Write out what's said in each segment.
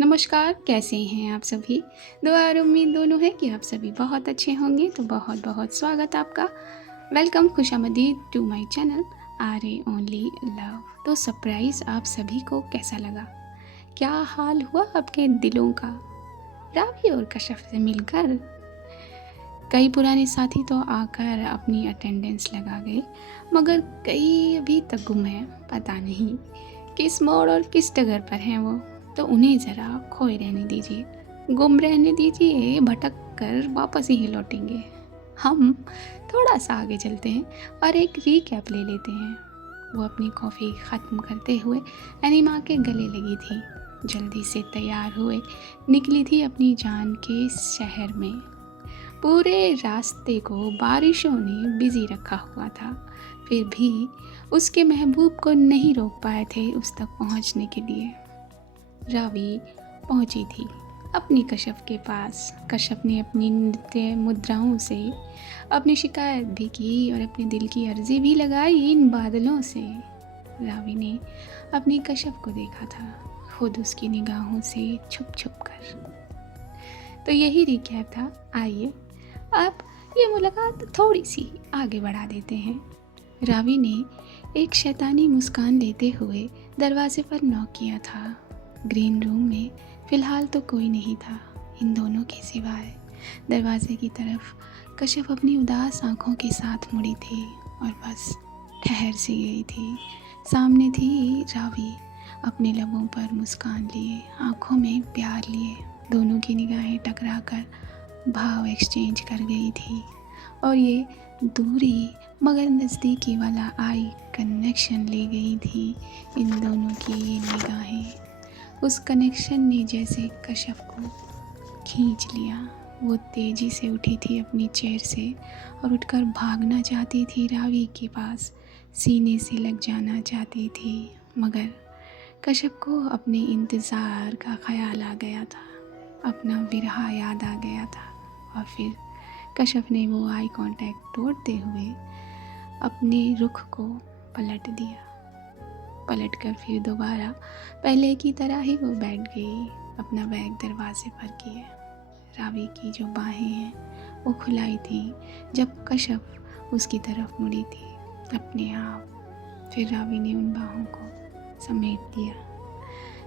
नमस्कार, कैसे हैं आप सभी? दुआ और उम्मीद दोनों है कि आप सभी बहुत अच्छे होंगे। तो बहुत बहुत स्वागत आपका। वेलकम, खुशामदीद to my channel R A only love. तो सरप्राइज़ आप सभी को कैसा लगा? क्या हाल हुआ आपके दिलों का रावी और कशफ से मिलकर? कई पुराने साथी तो आकर अपनी अटेंडेंस लगा गए, मगर कई अभी तक गुम हैं। पता नहीं किस मोड़ और किस डगर पर हैं वो। तो उन्हें ज़रा खोए रहने दीजिए, गुम रहने दीजिए, भटक कर वापस ही लौटेंगे। हम थोड़ा सा आगे चलते हैं और एक रीकैप ले लेते हैं। वो अपनी कॉफ़ी ख़त्म करते हुए एनिमा के गले लगी थी। जल्दी से तैयार हुए निकली थी अपनी जान के शहर में। पूरे रास्ते को बारिशों ने बिजी रखा हुआ था, फिर भी उसके महबूब को नहीं रोक पाए थे उस तक पहुंचने के लिए। रावी पहुंची थी अपनी कशफ के पास। कशफ ने अपनी नृत्य मुद्राओं से अपनी शिकायत भी की और अपने दिल की अर्जी भी लगाई इन बादलों से। रावी ने अपनी कशफ को देखा था, खुद उसकी निगाहों से छुप छुप कर। तो यही रिकैप था। आइए अब ये मुलाकात थोड़ी सी आगे बढ़ा देते हैं। रावी ने एक शैतानी मुस्कान लेते हुए दरवाजे पर नॉक किया था। ग्रीन रूम में फ़िलहाल तो कोई नहीं था इन दोनों के सिवाय। दरवाजे की तरफ कशफ अपनी उदास आंखों के साथ मुड़ी थी और बस ठहर सी गई थी। सामने थी रावी, अपने लबों पर मुस्कान लिए, आंखों में प्यार लिए। दोनों की निगाहें टकराकर भाव एक्सचेंज कर गई थी और ये दूरी मगर नज़दीकी वाला आई कनेक्शन ले गई थी इन दोनों की ये निगाहें। उस कनेक्शन ने जैसे कशफ को खींच लिया। वो तेज़ी से उठी थी अपनी चेयर से और उठकर भागना चाहती थी रावी के पास, सीने से लग जाना चाहती थी, मगर कशफ को अपने इंतज़ार का ख्याल आ गया था, अपना विरहा याद आ गया था। और फिर कशफ ने वो आई कांटेक्ट तोड़ते हुए अपने रुख को पलट दिया। पलटकर फिर दोबारा पहले की तरह ही वो बैठ गई, अपना बैग दरवाजे पर किए। रावी की जो बाहें हैं वो खुलाई थी जब कशफ उसकी तरफ मुड़ी थी अपने आप। फिर रावी ने उन बाहों को समेट दिया।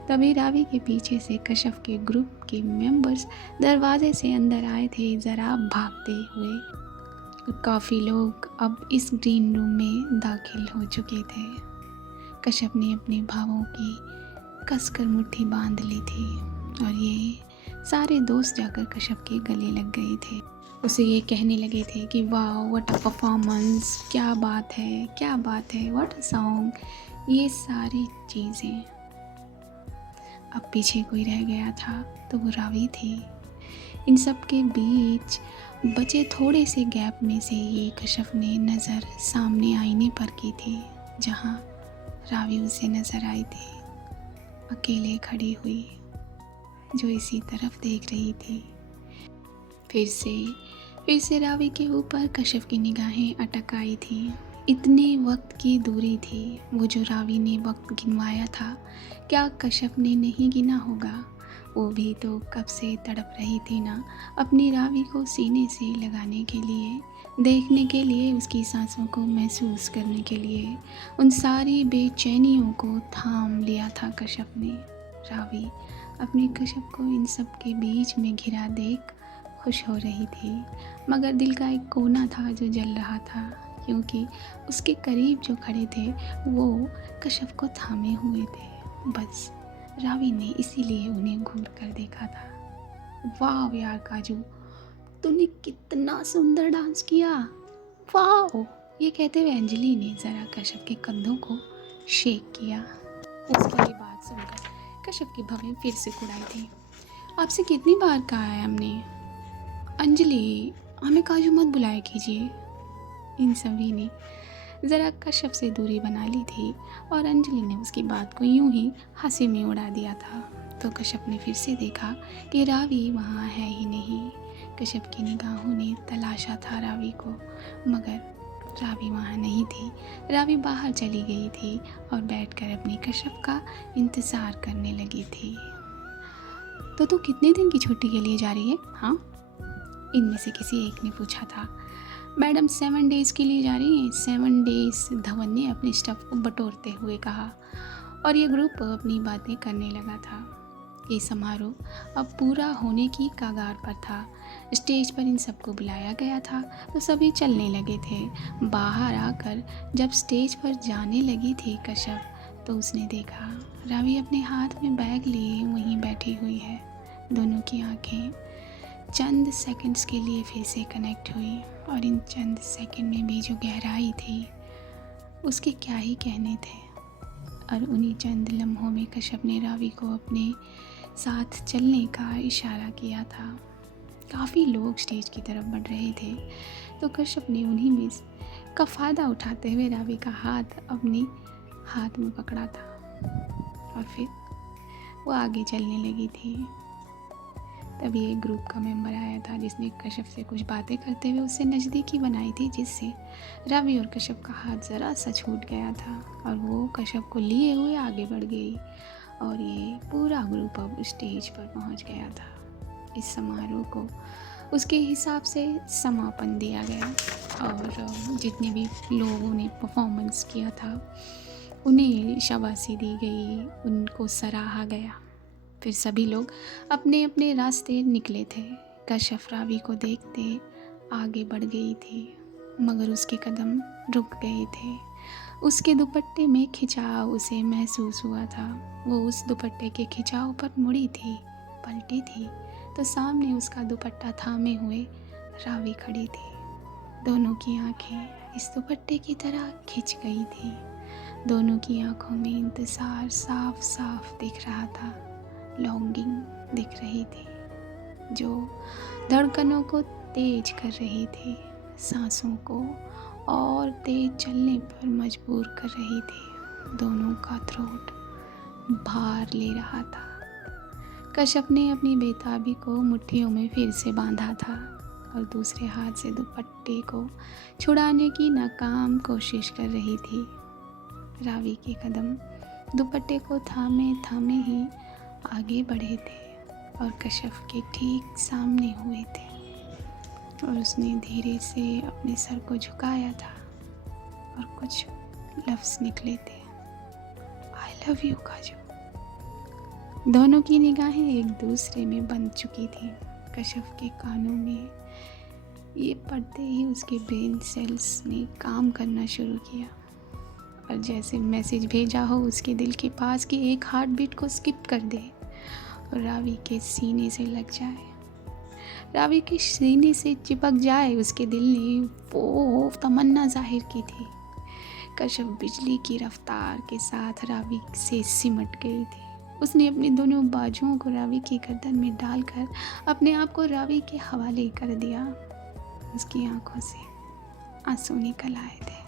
तभी रावी के पीछे से कशफ के ग्रुप के मेंबर्स दरवाजे से अंदर आए थे, ज़रा भागते हुए। काफ़ी लोग अब इस ग्रीन रूम में दाखिल हो चुके थे। कशफ ने अपने भावों की कसकर मुट्ठी बांध ली थी और ये सारे दोस्त जाकर कशफ के गले लग गए थे। उसे ये कहने लगे थे कि वाह व्हाट अ परफॉर्मेंस, क्या बात है, क्या बात है, व्हाट अ सॉन्ग, ये सारी चीज़ें। अब पीछे कोई रह गया था तो वो रावी थी। इन सब के बीच बचे थोड़े से गैप में से ये कशफ ने नज़र सामने आईने पर की थी, जहाँ रावी उसे नज़र आई थी, अकेले खड़ी हुई, जो इसी तरफ देख रही थी। फिर से रावी के ऊपर कशफ की निगाहें अटक आई थी। इतने वक्त की दूरी थी, वो जो रावी ने वक्त गिनवाया था, क्या कशफ ने नहीं गिना होगा? वो भी तो कब से तड़प रही थी ना अपनी रावी को सीने से लगाने के लिए, देखने के लिए, उसकी सांसों को महसूस करने के लिए। उन सारी बेचैनियों को थाम लिया था कशफ ने। रावी अपने कशफ को इन सब के बीच में घिरा देख खुश हो रही थी, मगर दिल का एक कोना था जो जल रहा था, क्योंकि उसके करीब जो खड़े थे वो कशफ को थामे हुए थे। बस रावी ने इसीलिए उन्हें घूर कर देखा था। वाह यार काजू, तूने कितना सुंदर डांस किया, वाह, ये कहते हुए अंजलि ने ज़रा कशफ के कंधों को शेक किया। उसकी ये बात सुनकर कशफ की भवें फिर से कुड़ाई थी। आपसे कितनी बार कहा है हमने, अंजलि हमें काजू मत बुलाया कीजिए। इन सभी ने ज़रा कशफ से दूरी बना ली थी और अंजलि ने उसकी बात को यूं ही हंसी में उड़ा दिया था। तो कशफ ने फिर से देखा कि रावी वहाँ है ही नहीं। कशफ की निगाहों ने तलाशा था रावी को, मगर रावी वहाँ नहीं थी। रावी बाहर चली गई थी और बैठकर अपनी कशफ का इंतज़ार करने लगी थी। तो तू कितने दिन की छुट्टी के लिए जा रही है? हाँ, इनमें से किसी एक ने पूछा था। मैडम 7 डेज़ के लिए जा रही हैं। 7 डेज़, धवन ने अपने स्टफ को बटोरते हुए कहा, और ये ग्रुप अपनी बातें करने लगा था। ये समारोह अब पूरा होने की कगार पर था। स्टेज पर इन सबको बुलाया गया था तो सभी चलने लगे थे। बाहर आकर जब स्टेज पर जाने लगी थी कश्यप, तो उसने देखा रावी अपने हाथ में बैग लिए वहीं बैठी हुई है। दोनों की आंखें चंद सेकंड्स के लिए फिर से कनेक्ट हुई, और इन चंद सेकंड में भी जो गहराई थी उसके क्या ही कहने थे। और उन्हीं चंद लम्हों में कश्यप ने रावी को अपने साथ चलने का इशारा किया था। काफ़ी लोग स्टेज की तरफ बढ़ रहे थे, तो कश्यप ने उन्हीं में का फ़ायदा उठाते हुए रावी का हाथ अपने हाथ में पकड़ा था, और फिर वो आगे चलने लगी थी। तभी एक ग्रुप का मेंबर आया था जिसने कश्यप से कुछ बातें करते हुए उससे नज़दीकी बनाई थी, जिससे रावी और कश्यप का हाथ ज़रा सा छूट गया था और वो कश्यप को लिए हुए आगे बढ़ गई, और ये पूरा ग्रुप अब स्टेज पर पहुंच गया था। इस समारोह को उसके हिसाब से समापन दिया गया, और जितने भी लोगों ने परफॉर्मेंस किया था उन्हें शाबाशी दी गई, उनको सराहा गया। फिर सभी लोग अपने अपने रास्ते निकले थे। कश्यप रावी को देखते आगे बढ़ गई थी, मगर उसके कदम रुक गए थे। उसके दुपट्टे में खिंचाव उसे महसूस हुआ था। वो उस दुपट्टे के खिंचाव पर मुड़ी थी, पलटी थी, तो सामने उसका दुपट्टा थामे हुए रावी खड़ी थी। दोनों की आंखें इस दुपट्टे की तरह खिंच गई थी। दोनों की आंखों में इंतज़ार साफ साफ दिख रहा था, लॉन्गिंग दिख रही थी, जो धड़कनों को तेज कर रही थी, सांसों को और तेज चलने पर मजबूर कर रही थी। दोनों का थ्रोट भार ले रहा था। कश्यप ने अपनी बेताबी को मुट्ठियों में फिर से बांधा था और दूसरे हाथ से दुपट्टे को छुड़ाने की नाकाम कोशिश कर रही थी। रावी के कदम दुपट्टे को थामे थामे ही आगे बढ़े थे और कश्यप के ठीक सामने हुए थे, और उसने धीरे से अपने सर को झुकाया था और कुछ लफ्ज़ निकले थे, आई लव यू काजू। दोनों की निगाहें एक दूसरे में बंध चुकी थी। कश्यप के कानों में ये पड़ते ही उसके ब्रेन सेल्स ने काम करना शुरू किया, और जैसे मैसेज भेजा हो उसके दिल के पास कि एक हार्ट बीट को स्किप कर दे और रावी के सीने से लग जाए, रावी के सीने से चिपक जाए। उसके दिल ने वो तमन्ना जाहिर की थी। कश्यप बिजली की रफ्तार के साथ रावी से सिमट गई थी। उसने अपने दोनों बाजुओं को रावी की गर्दन में डालकर अपने आप को रावी के हवाले कर दिया। उसकी आंखों से आंसू निकल आए थे।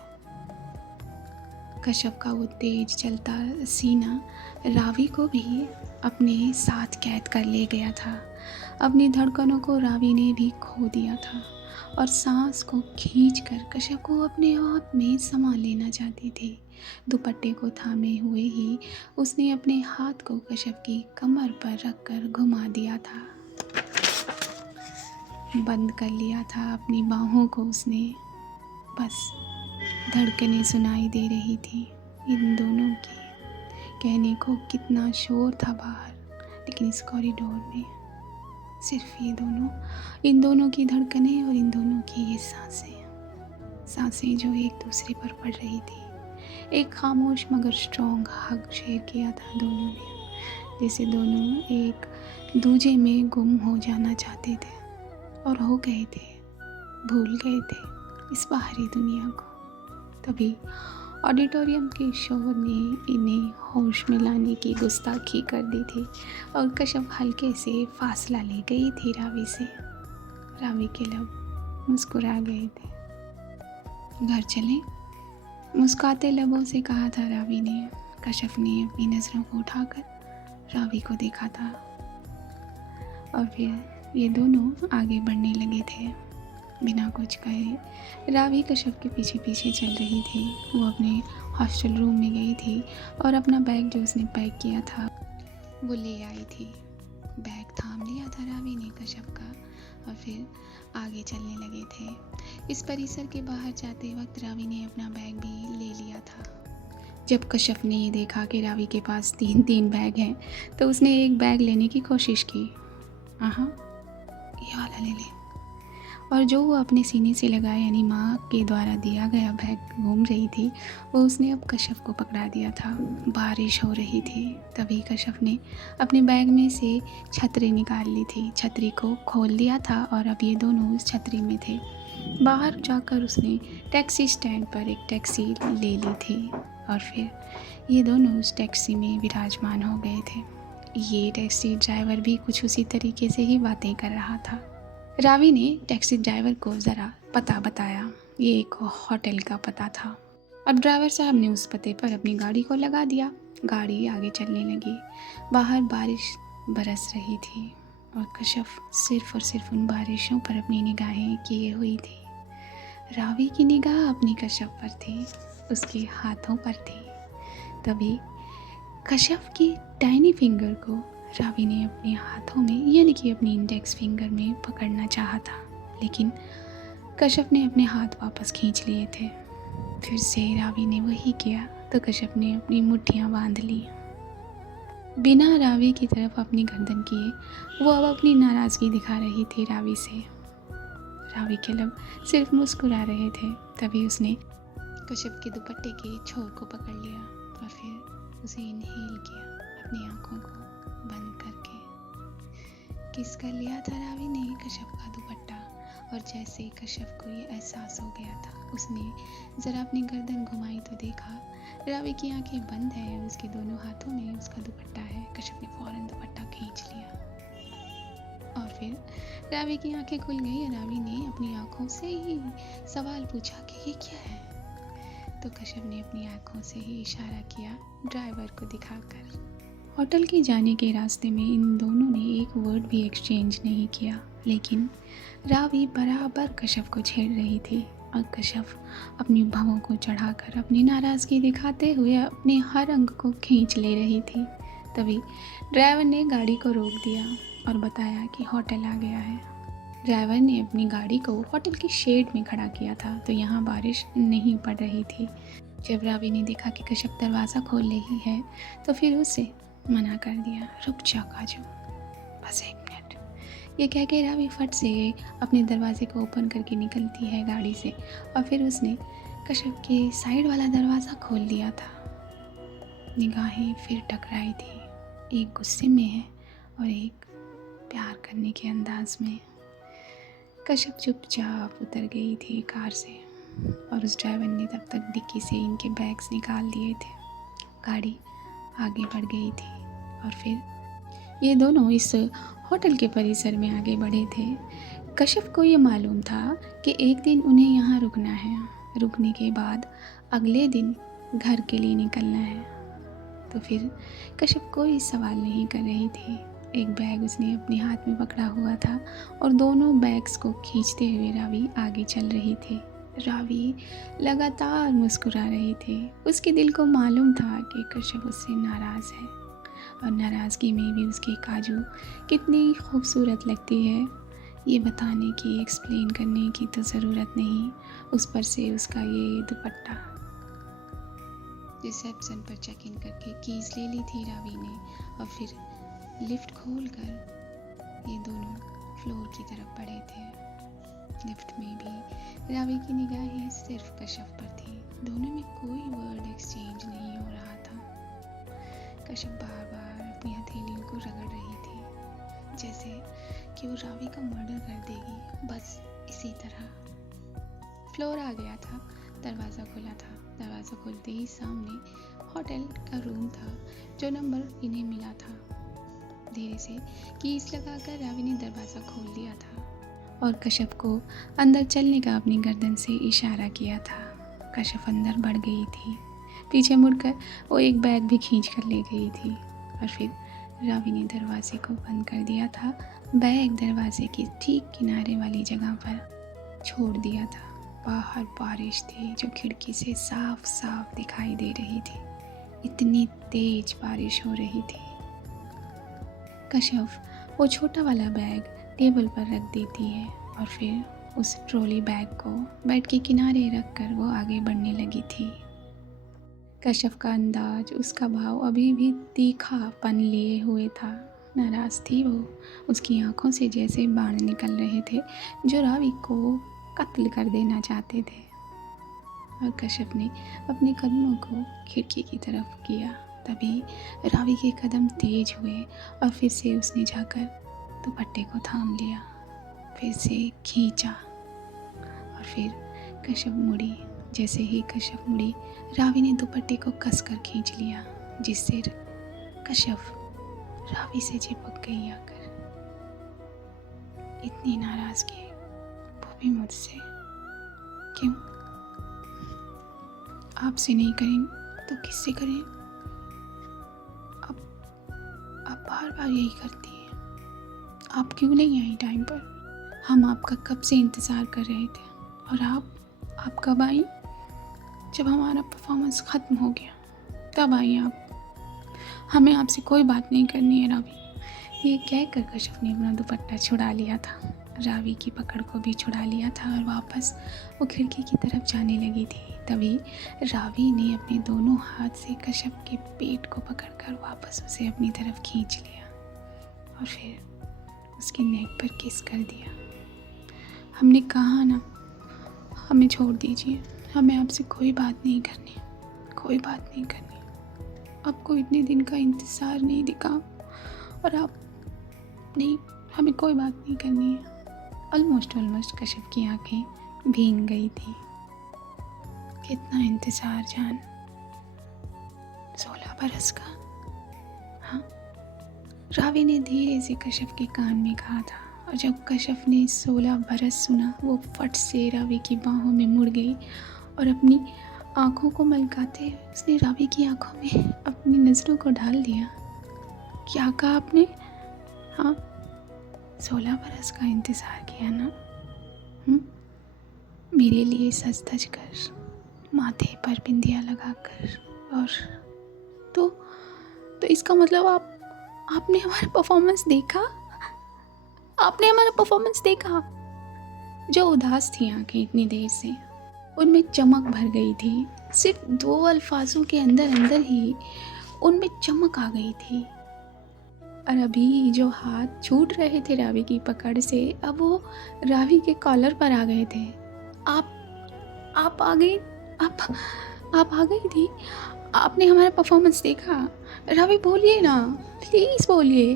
कश्यप का वो तेज चलता सीना रावी को भी अपने साथ कैद कर ले गया था। अपनी धड़कनों को रावी ने भी खो दिया था और सांस को खींचकर कश्यप को अपने आप में समा लेना चाहती थी। दुपट्टे को थामे हुए ही उसने अपने हाथ को कश्यप की कमर पर रखकर घुमा दिया था, बंद कर लिया था अपनी बाहों को उसने। बस धड़कनें सुनाई दे रही थी इन दोनों की। कहने को कितना शोर था बाहर, लेकिन इस कॉरिडोर में सिर्फ ये दोनों, इन दोनों की धड़कनें और इन दोनों की ये सांसें जो एक दूसरे पर पड़ रही थी। एक खामोश मगर स्ट्रॉन्ग हग शेयर किया था दोनों ने, जैसे दोनों एक दूजे में गुम हो जाना चाहते थे और हो गए थे, भूल गए थे इस बाहरी दुनिया को। तभी ऑडिटोरियम के शोर ने इन्हें होश में लाने की गुस्ताखी कर दी थी और कश्यप हल्के से फासला ले गई थी रावी से। रावी के लब मुस्कुरा गए थे। घर चलें, मुस्कुराते लबों से कहा था रावी ने। कश्यप ने अपनी नज़रों को उठाकर रावी को देखा था और फिर ये दोनों आगे बढ़ने लगे थे बिना कुछ कहे। रावी कश्यप के पीछे पीछे चल रही थी। वो अपने हॉस्टल रूम में गई थी और अपना बैग जो उसने पैक किया था वो ले आई थी। बैग थाम लिया था रावी ने कश्यप का और फिर आगे चलने लगे थे। इस परिसर के बाहर जाते वक्त रावी ने अपना बैग भी ले लिया था। जब कश्यप ने ये देखा कि रावी के पास 3 बैग हैं तो उसने एक बैग लेने की कोशिश की। हाँ, ये वाला ले ले। और जो वो अपने सीने से लगाए यानी माँ के द्वारा दिया गया बैग घूम रही थी वो उसने अब कश्यप को पकड़ा दिया था। बारिश हो रही थी। तभी कश्यप ने अपने बैग में से छतरी निकाल ली थी। छतरी को खोल दिया था और अब ये दोनों उस छतरी में थे। बाहर जाकर उसने टैक्सी स्टैंड पर एक टैक्सी ले ली थी और फिर ये दोनों उस टैक्सी में विराजमान हो गए थे। ये टैक्सी ड्राइवर भी कुछ उसी तरीके से ही बातें कर रहा था। रावी ने टैक्सी ड्राइवर को ज़रा पता बताया। ये एक होटल का पता था। अब ड्राइवर साहब ने उस पते पर अपनी गाड़ी को लगा दिया। गाड़ी आगे चलने लगी। बाहर बारिश बरस रही थी और कश्यप सिर्फ और सिर्फ उन बारिशों पर अपनी निगाहें किए हुई थी। रावी की निगाह अपनी कश्यप पर थी, उसके हाथों पर थी। तभी कश्यप की टाइनी फिंगर को रावी ने अपने हाथों में यानी कि अपनी इंडेक्स फिंगर में पकड़ना चाहा था, लेकिन कश्यप ने अपने हाथ वापस खींच लिए थे। फिर से रावी ने वही किया तो कश्यप ने अपनी मुट्ठियाँ बांध ली। बिना रावी की तरफ अपनी गर्दन किए वो अब अपनी नाराज़गी दिखा रही थी रावी से। रावी के लब सिर्फ मुस्कुरा रहे थे। तभी उसने कश्यप के दुपट्टे के छोर को पकड़ लिया और फिर उसे इनहेल किया अपनी आंखों को बंद करके। किस कर लिया था रावी ने कश्यप का दुपट्टा और जैसे कश्यप को ये एहसास हो गया था उसने ज़रा अपनी गर्दन घुमाई तो देखा रावी की आंखें बंद है और उसके दोनों हाथों में उसका दुपट्टा है। कश्यप ने फ़ौरन दुपट्टा खींच लिया और फिर रावी की आंखें खुल गई। रावी ने अपनी आंखों से ही सवाल पूछा कि ये क्या है, तो कश्यप ने अपनी आंखों से ही इशारा किया ड्राइवर को दिखाकर। होटल के जाने के रास्ते में इन दोनों ने एक वर्ड भी एक्सचेंज नहीं किया, लेकिन रावी बराबर कश्यप को छेड़ रही थी और कश्यप अपनी भवों को चढ़ाकर अपनी नाराज़गी दिखाते हुए अपने हर अंग को खींच ले रही थी। तभी ड्राइवर ने गाड़ी को रोक दिया और बताया कि होटल आ गया है। ड्राइवर ने अपनी गाड़ी को होटल की शेड में खड़ा किया था तो यहाँ बारिश नहीं पड़ रही थी। जब रावी ने देखा कि कश्यप दरवाज़ा खोल रही है तो फिर उसे मना कर दिया। रुक जा काजू, बस 1 मिनट। ये कह के रावी फट से अपने दरवाजे को ओपन करके निकलती है गाड़ी से और फिर उसने कश्यप के साइड वाला दरवाज़ा खोल दिया था। निगाहें फिर टकराई थी, एक गुस्से में है और एक प्यार करने के अंदाज में। कश्यप चुपचाप उतर गई थी कार से और उस ड्राइवर ने तब तक डिक्की से इनके बैग्स निकाल दिए थे। गाड़ी आगे बढ़ गई थी और फिर ये दोनों इस होटल के परिसर में आगे बढ़े थे। कश्यप को ये मालूम था कि एक दिन उन्हें यहाँ रुकना है। रुकने के बाद अगले दिन घर के लिए निकलना है। तो फिर कश्यप कोई सवाल नहीं कर रही थी। एक बैग उसने अपने हाथ में पकड़ा हुआ था और दोनों बैग्स को खींचते हुए रावी आगे चल रही थी। रावी लगातार मुस्कुरा रही थी। उसके दिल को मालूम था कि कश्यप उससे नाराज़ है और नाराज़गी में भी उसकी काजू कितनी खूबसूरत लगती है ये बताने की, एक्सप्लेन करने की तो ज़रूरत नहीं। उस पर से उसका ये दुपट्टा। रिसेप्शन पर चेक इन करके कीज़ ले ली थी रावी ने और फिर लिफ्ट खोलकर ये दोनों फ्लोर की तरफ बढ़े थे। लिफ्ट में भी रावी की निगाहें सिर्फ कश्यप पर थी। दोनों में कोई वर्ड एक्सचेंज नहीं हो रहा था। कश्यप बार बार अपनी हथेलियों को रगड़ रही थी जैसे कि वो रावी का मर्डर कर देगी। बस इसी तरह फ्लोर आ गया था। दरवाज़ा खुला था। दरवाज़ा खुलते ही सामने होटल का रूम था जो नंबर इन्हें मिला था। धीरे से कीज लगाकर रावी ने दरवाज़ा खोल दिया था और कश्यप को अंदर चलने का अपनी गर्दन से इशारा किया था। कश्यप अंदर बढ़ गई थी। पीछे मुड़कर वो एक बैग भी खींच कर ले गई थी और फिर रावी ने दरवाजे को बंद कर दिया था। बैग दरवाजे के ठीक किनारे वाली जगह पर छोड़ दिया था। बाहर बारिश थी जो खिड़की से साफ साफ दिखाई दे रही थी। इतनी तेज बारिश हो रही थी। कश्यप वो छोटा वाला बैग टेबल पर रख देती है और फिर उस ट्रॉली बैग को बेड के किनारे रख कर वो आगे बढ़ने लगी थी। कश्यप का अंदाज, उसका भाव अभी भी तीखापन लिए हुए था। नाराज़ थी वो। उसकी आंखों से जैसे बाण निकल रहे थे जो रावी को कत्ल कर देना चाहते थे। और कश्यप ने अपने कदमों को खिड़की की तरफ किया। तभी रावी के कदम तेज हुए और फिर से उसने जाकर दुपट्टे को थाम लिया, फिर से खींचा और फिर कश्यप मुड़ी। जैसे ही कश्यप मुड़ी, रावी ने दुपट्टे को कसकर खींच लिया, जिससे कश्यप रावी से चिपक गई आकर। इतनी नाराज़गी, वो भी मुझसे। क्यों? आपसे नहीं करें तो किससे करें? आप बार बार यही करती हैं। आप क्यों नहीं आई टाइम पर? हम आपका कब से इंतज़ार कर रहे थे और आप कब आई? जब हमारा परफॉर्मेंस ख़त्म हो गया तब आई आप। हमें आपसे कोई बात नहीं करनी है रावी। ये कहकर कश्यप ने अपना दुपट्टा छुड़ा लिया था, रावी की पकड़ को भी छुड़ा लिया था और वापस वो खिड़की की तरफ जाने लगी थी। तभी रावी ने अपने दोनों हाथ से कश्यप के पेट को पकड़कर वापस उसे अपनी तरफ खींच लिया और फिर उसके नेक पर किस कर दिया। हमने कहा ना, हमें छोड़ दीजिए, हमें आपसे कोई बात नहीं करनी, कोई बात नहीं करनी। आपको इतने दिन का इंतज़ार नहीं दिखा और आप नहीं, हमें कोई बात नहीं करनी है। ऑलमोस्ट कश्यप की आंखें भीग गई थी। कितना इंतज़ार जान, 16 बरस का। हाँ, रावी ने धीरे से कश्यप के कान में कहा था और जब कश्यप ने 16 बरस सुना, वो फट से रावी की बाहों में मुड़ गई और अपनी आँखों को मलकाते उसने रावी की आँखों में अपनी नज़रों को डाल दिया। क्या कहा आपने? हाँ, 16 बरस का इंतज़ार किया ना? मेरे लिए सज धज कर, माथे पर बिंदिया लगाकर, और तो इसका मतलब आपने हमारा परफॉर्मेंस देखा? आपने हमारा परफॉर्मेंस देखा? जो उदास थी आंखें इतनी देर से, उनमें चमक भर गई थी। सिर्फ 2 अल्फाजों के अंदर ही उनमें चमक आ गई थी। और अभी जो हाथ छूट रहे थे रावी की पकड़ से, अब वो रावी के कॉलर पर आ गए थे। आप आ गई? आप आ गई थी? आपने हमारा परफॉर्मेंस देखा? रावी बोलिए ना, प्लीज़ बोलिए।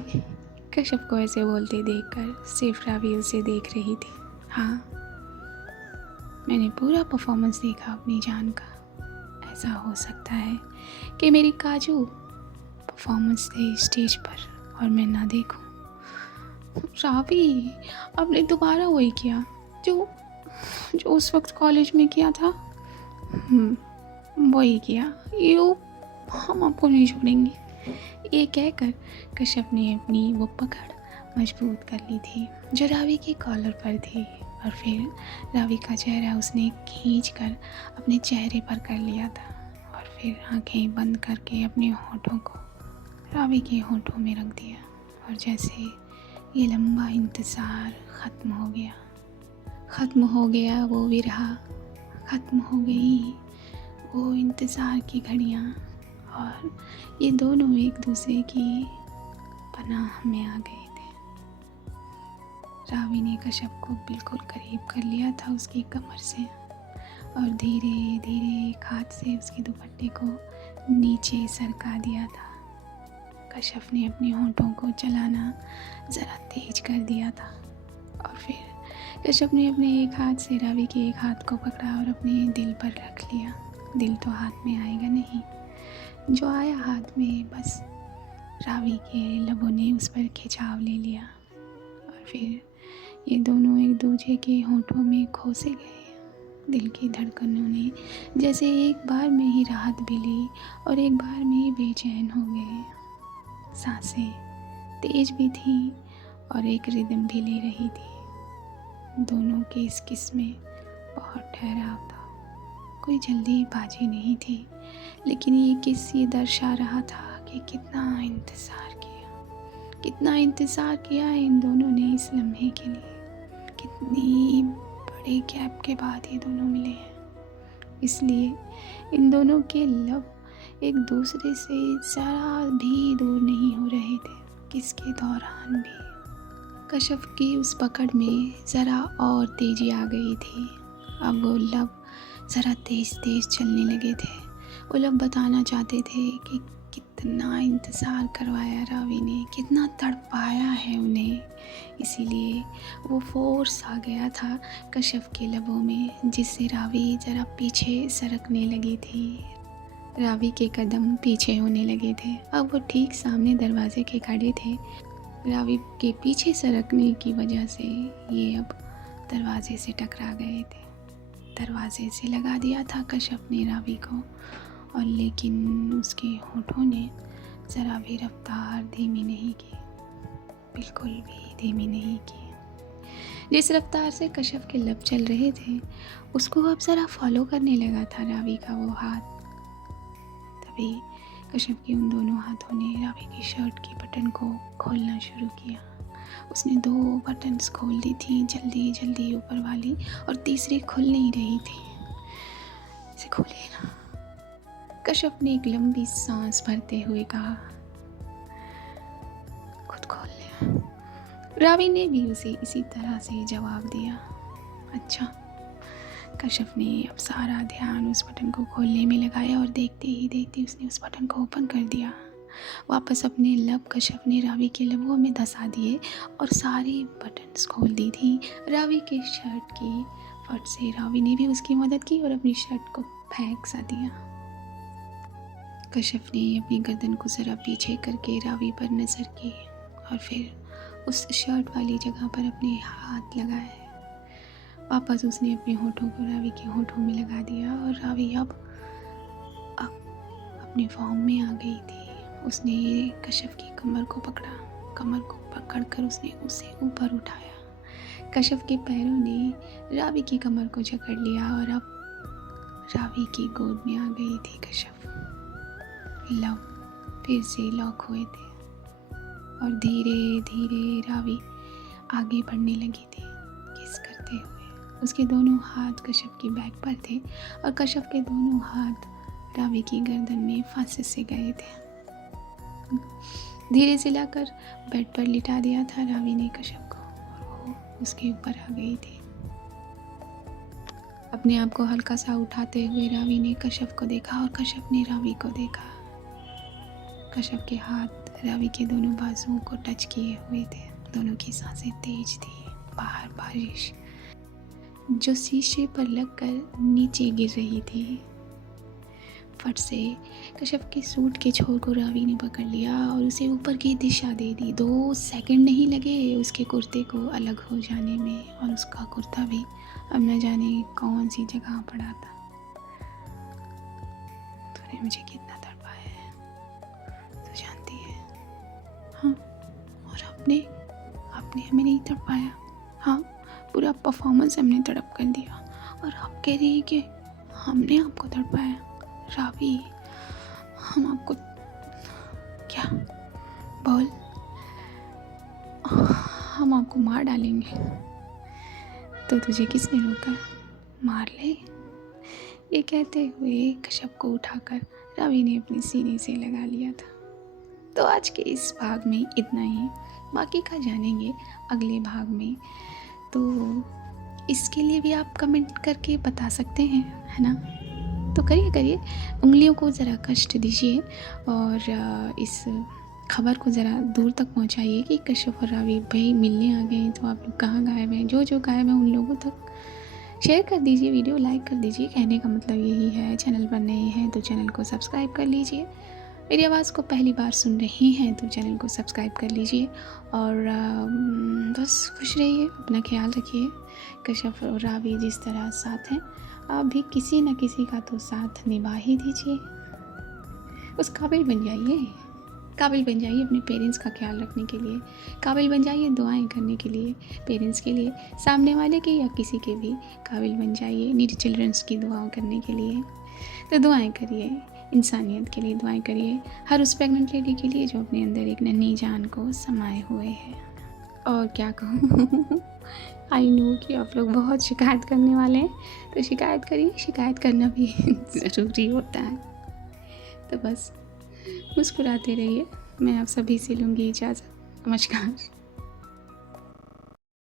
कश्यप को ऐसे बोलते देखकर सिर्फ रावी उसे देख रही थी। हाँ, मैंने पूरा परफॉर्मेंस देखा अपनी जान का। ऐसा हो सकता है कि मेरी काजू परफॉर्मेंस दे स्टेज पर और मैं ना देखूं। रावी, आपने दोबारा वही किया जो उस वक्त कॉलेज में किया था। वही किया। हम आपको नहीं छोड़ेंगे। ये कहकर कश्यप ने अपनी वो पकड़ मजबूत कर ली थी जो रावी के कॉलर पर थी और फिर रावी का चेहरा उसने खींचकर अपने चेहरे पर कर लिया था और फिर आंखें बंद करके अपने होठों को रावी के होठों में रख दिया। और जैसे ये लंबा इंतज़ार ख़त्म हो गया वो विरहा, ख़त्म हो गई वो इंतज़ार की घड़ियाँ और ये दोनों एक दूसरे की पनाह में आ गए थे। रावी ने कश्यप को बिल्कुल करीब कर लिया था उसकी कमर से और धीरे धीरे एक हाथ से उसके दुपट्टे को नीचे सरका दिया था। कश्यप ने अपने होंठों को चलाना ज़रा तेज कर दिया था और फिर कश्यप ने अपने एक हाथ से रावी के एक हाथ को पकड़ा और अपने दिल पर रख लिया। दिल तो हाथ में आएगा नहीं, जो आया हाथ में बस रावी के लबों ने उस पर खिंचाव ले लिया और फिर ये दोनों एक दूसरे के होंठों में खोसे गए। दिल की धड़कनों ने जैसे एक बार में ही राहत भी ली और एक बार में ही बेचैन हो गए। सांसें तेज भी थी और एक रिदम भी ले रही थी। दोनों के इस किस में बहुत ठहराव था, कोई जल्दीबाजी नहीं थी, लेकिन ये किस ये दर्शा रहा था कि कितना इंतज़ार किया कितना इंतज़ार किया है इन दोनों ने इस लम्हे के लिए, कितनी बड़े गैप के बाद ये दोनों मिले हैं। इसलिए इन दोनों के लब एक दूसरे से ज़रा भी दूर नहीं हो रहे थे, किसके दौरान भी। कश्यप की उस पकड़ में ज़रा और तेज़ी आ गई थी। अब वो लब ज़रा तेज़ तेज़ चलने लगे थे। वो लब बताना चाहते थे कि कितना इंतज़ार करवाया रावी ने, कितना तड़पाया है उन्हें। इसीलिए वो फोर्स आ गया था कश्यप के लबों में, जिससे रावी ज़रा पीछे सरकने लगी थी। रावी के कदम पीछे होने लगे थे। अब वो ठीक सामने दरवाजे के खड़े थे। रावी के पीछे सरकने की वजह से ये अब दरवाजे से टकरा गए थे। दरवाजे से लगा दिया था कश्यप ने रावी को, और लेकिन उसके होठों ने ज़रा भी रफ्तार धीमी नहीं की, बिल्कुल भी धीमी नहीं की। जिस रफ्तार से कश्यप के लब चल रहे थे उसको अब ज़रा फॉलो करने लगा था रावी का वो हाथ। तभी कश्यप के उन दोनों हाथों ने रावी की शर्ट की बटन को खोलना शुरू किया। उसने 2 बटन्स खोल दी थी जल्दी जल्दी ऊपर वाली, और तीसरी खुल नहीं रही थी। इसे खोलिए ना। कश्यप ने एक लंबी सांस भरते हुए कहा। खुद खोल लिया। रावी ने भी उसे इसी तरह से जवाब दिया। अच्छा। कश्यप ने अब सारा ध्यान उस बटन को खोलने में लगाया, और देखते ही देखते उसने उस बटन को ओपन कर दिया। वापस अपने लब कश्यप ने रावी के लबों में धंसा दिए और सारी बटन्स खोल दी थी। रावी के शर्ट की फट से रावी ने भी उसकी मदद की और अपनी शर्ट को फेंक सा दिया। कश्यप ने अपनी गर्दन को ज़रा पीछे करके रावी पर नज़र की, और फिर उस शर्ट वाली जगह पर अपने हाथ लगाए। वापस उसने अपने होठों को रावी के होठों में लगा दिया, और रावी अब अपने फॉर्म में आ गई थी। उसने कश्यप की कमर को पकड़ा, कमर को पकड़कर उसने उसे ऊपर उठाया। कश्यप के पैरों ने रावी की कमर को जकड़ लिया, और अब रावी की गोद में आ गई थी कश्यप। लव फिर से लॉक हुए थे, और धीरे धीरे रावी आगे बढ़ने लगी थी किस करते हुए। उसके दोनों हाथ कश्यप की बैक पर थे, और कश्यप के दोनों हाथ रावी की गर्दन में फांसे से गए थे। धीरे से लाकर बेड पर लिटा दिया था रावी ने कश्यप को, और वो उसके ऊपर आ गई थी। अपने आप को हल्का सा उठाते हुए रावी ने कश्यप को देखा, और कश्यप ने रावी को देखा। कश्यप के हाथ रावी के दोनों बाजुओं को टच किए हुए थे। दोनों की सांसें तेज थी। बाहर बारिश जो शीशे पर लगकर नीचे गिर रही थी। फट से कश्यप के सूट के छोर को रावी ने पकड़ लिया और उसे ऊपर की दिशा दे दी। 2 सेकंड नहीं लगे उसके कुर्ते को अलग हो जाने में, और उसका कुर्ता भी अब न जाने कौन सी जगह पड़ा था। तूने मुझे कितना तड़पाया है, तू जानती है। हाँ, और आपने हमें नहीं तड़पाया। हाँ, पूरा परफॉर्मेंस हमने तड़प कर दिया, और आप कह रही है कि हमने आपको तड़पाया। रावी, हम आपको क्या बोल, हम आपको मार डालेंगे। तो तुझे किसने रोका, मार ले। ये कहते हुए कश्यप को उठाकर रावी ने अपने सीने से लगा लिया था। तो आज के इस भाग में इतना ही, बाकी का जानेंगे अगले भाग में। तो इसके लिए भी आप कमेंट करके बता सकते हैं, है ना। तो करिए उंगलियों को ज़रा कष्ट दीजिए, और इस खबर को ज़रा दूर तक पहुंचाइए कि कश्यप और रावी भाई मिलने आ गए हैं, तो आप लोग कहाँ गायब हैं। जो गायब हैं उन लोगों तक शेयर कर दीजिए, वीडियो लाइक कर दीजिए। कहने का मतलब यही है। चैनल पर नए हैं तो चैनल को सब्सक्राइब कर लीजिए। मेरी आवाज़ को पहली बार सुन रहे हैं तो चैनल को सब्सक्राइब कर लीजिए, और बस खुश रहिए, अपना ख्याल रखिए। कश्यप और रावी जिस तरह साथ हैं, आप भी किसी न किसी का तो साथ निभा ही दीजिए। उस काबिल बन जाइए अपने पेरेंट्स का ख्याल रखने के लिए। काबिल बन जाइए दुआएं करने के लिए, पेरेंट्स के लिए, सामने वाले के या किसी के भी काबिल बन जाइए नीड चिल्ड्रंस की दुआओं करने के लिए। तो दुआएं करिए, इंसानियत के लिए दुआएं करिए, हर उस प्रेग्नेंट लेडी के लिए जो अपने अंदर एक नन्ही जान को समाये हुए है। और क्या कहूँ आई नो कि आप लोग बहुत शिकायत करने वाले हैं, तो शिकायत करिए, शिकायत करना भी ज़रूरी होता है। तो बस मुस्कुराते रहिए। मैं आप सभी से लूँगी इजाज़त। नमस्कार।